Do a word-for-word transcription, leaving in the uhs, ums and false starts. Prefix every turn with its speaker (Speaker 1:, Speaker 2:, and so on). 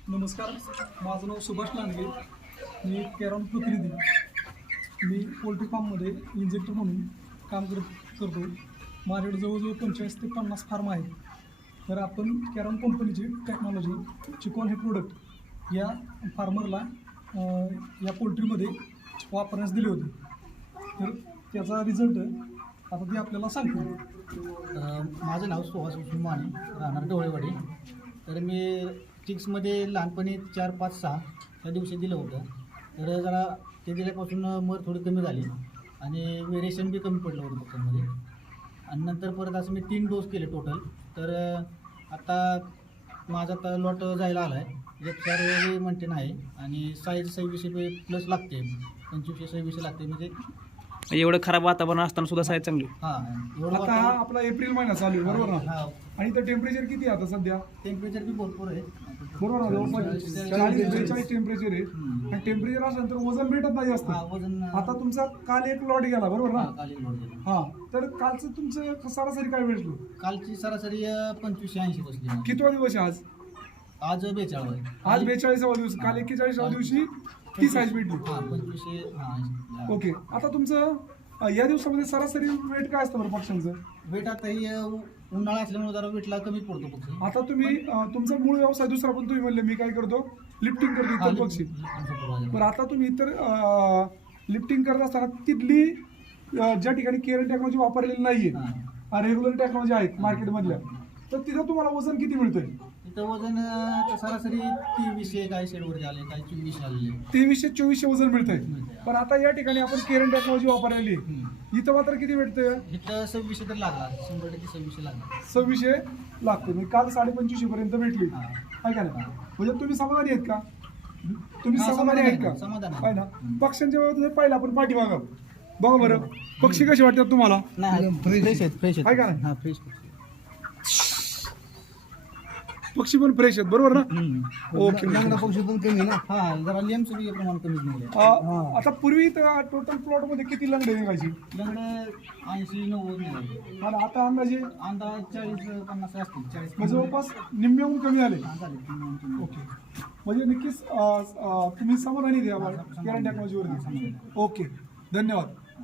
Speaker 1: नमस्कार, माझं नाव सुभाष लांडगे. मी कॅरॉन प्रतिनिधी. मी पोल्ट्री फार्ममध्ये इंजेक्टर म्हणून काम करत करतो. माझ्याकडे जवळजवळ पंचेचाळीस ते पन्नास फार्म आहेत. तर आपण कॅरॉन कंपनीची टेक्नॉलॉजी चिकॉन हे प्रोडक्ट या फार्मरला या पोल्ट्रीमध्ये वापरण्यास दिले होते. तर त्याचा रिझल्ट आता ते आपल्याला सांगतो.
Speaker 2: माझं नाव सुहास माने, राहणार डोळेवाडी. तर मी टिक्समध्ये लहानपणी चार पाच सहा त्या दिवशी दिलं होतं. तर जरा ते दिल्यापासून मर थोडी कमी झाली आणि वेरिएशन बी कमी पडलं होतं पक्ष्यांमध्ये. आणि नंतर परत असं मी तीन डोस केले टोटल. तर आता माझा आता लॉट जायला आला आहे. एक चार मेंटेन आहे आणि साईज सव्वीसशे प्लस लागते, पंचवीसशे सव्वीसशे लागते. म्हणजे
Speaker 3: एवढं खराब वातावरण असताना सुद्धा साईज चांगली.
Speaker 2: हां,
Speaker 1: आता हा आपला एप्रिल महिना चालू आहे बरोबर ना?
Speaker 2: हां.
Speaker 1: आणि तर टेम्परेचर किती आहे आता सध्या?
Speaker 2: टेम्परेचर बी भरपूर आहे
Speaker 1: बरोबर ना? जवळपास चाळीस बेचाळीस टेम्परेचर आहे. आणि टेम्परेचर असल्यानंतर वजन भेटत नाही जास्त.
Speaker 2: हां, वजन
Speaker 1: आता तुमचा काल एक लॉट गेला बरोबर ना?
Speaker 2: हां, काल एक लोड गेला.
Speaker 1: हा, तर कालचं तुमचं सरासरी काय भेटलो?
Speaker 2: कालची सरासरी अ, पंचवीसशे ऐंशी बसली मला.
Speaker 1: कितवा दिवस आहे आज?
Speaker 2: आज बेचाळीस आहे.
Speaker 1: आज बेचाळीसावा दिवस. काल एक्केचाळीसाव्या दिवशी ती साईज भेटली.
Speaker 2: हां, पंचवीसशे हां.
Speaker 1: ओके. आता तुमचं अ, या दिवसामध्ये सरासरी वेट काय असतं बरं पक्ष्यांचं?
Speaker 2: वेट आता ही अ, उन्हाळा असल्यामुळे जरा वेटला कमी पडतो पक्षी.
Speaker 1: आता तुम्ही अ, तुमचा मूळ व्यवसाय दुसरा पण तुम्ही म्हणले मी काय करतो, लिफ्टिंग करतो
Speaker 2: हां,
Speaker 1: इतर पक्षी.
Speaker 2: लिफ्टिंग.
Speaker 1: बरं, आता तुम्ही इतर लिफ्टिंग करत असताना तिथली अ, ज्या ठिकाणी केरन टेक्नॉलॉजी वापरलेली नाहीये,
Speaker 2: हां.
Speaker 1: रेग्युलर टेक्नॉलॉजी आहेत मार्केटमधल्या, तर तिथं तुम्हाला वजन किती मिळतंय?
Speaker 2: इथं वजन अ, सरासरी तेवीसशे काही शेडवरती आले, काही चोवीसशे आलेले.
Speaker 1: तेवीसशे चोवीसशे वजन मिळतंय.
Speaker 2: मिळतंय.
Speaker 1: पण आता या ठिकाणी आपण केरन टेक्नॉलॉजी वापरलेली आहे.
Speaker 2: हम्म.
Speaker 1: इथं मात्र किती भेटतंय?
Speaker 2: इथं सव्वीसशे तर लागला, शंभर टक्के सव्वीसशे लागला.
Speaker 1: सव्वीसशे लागते. म्हणजे काल साडे पंचवीसशे पर्यंत भेटली.
Speaker 2: हां.
Speaker 1: आहे का नाही? म्हणजे तुम्ही समाधानी आहेत का? तुम्ही
Speaker 2: हां,
Speaker 1: समाधानी आहेत का?
Speaker 2: समाधान आहे.
Speaker 1: आहे ना? पक्ष्यांच्या वेळेत पाहिलं आपण पाठीमागा बघा बरं, पक्षी कसे वाटतात तुम्हाला?
Speaker 2: नाही, फ्रेश आहेत, फ्रेश
Speaker 1: आहे का नाही?
Speaker 2: हां, फ्रेश.
Speaker 1: पक्षी पण फ्रेश आहेत बरोबर ना? ओके.
Speaker 2: पक्षी पण कमी ना. हां, जरा लेमचं बी प्रमाण कमी निघाले.
Speaker 1: अ, आता पूर्वी टोटल प्लॉट मध्ये किती लंगडे निघायची?
Speaker 2: लंगडे ऐंशी नव्वद निघाले.
Speaker 1: आणि आता अंदाजे
Speaker 2: अंदाज चाळीस पन्नास असतील. चाळीस
Speaker 1: म्हणजे जवळपास निम्म्याहून कमी आले.
Speaker 2: हां, झाले. तीन- तीन-
Speaker 1: ओके. म्हणजे नक्कीच अ, अ, तुम्ही समाधानी द्या केरन टेक्नॉलॉजीवर. ओके, धन्यवाद.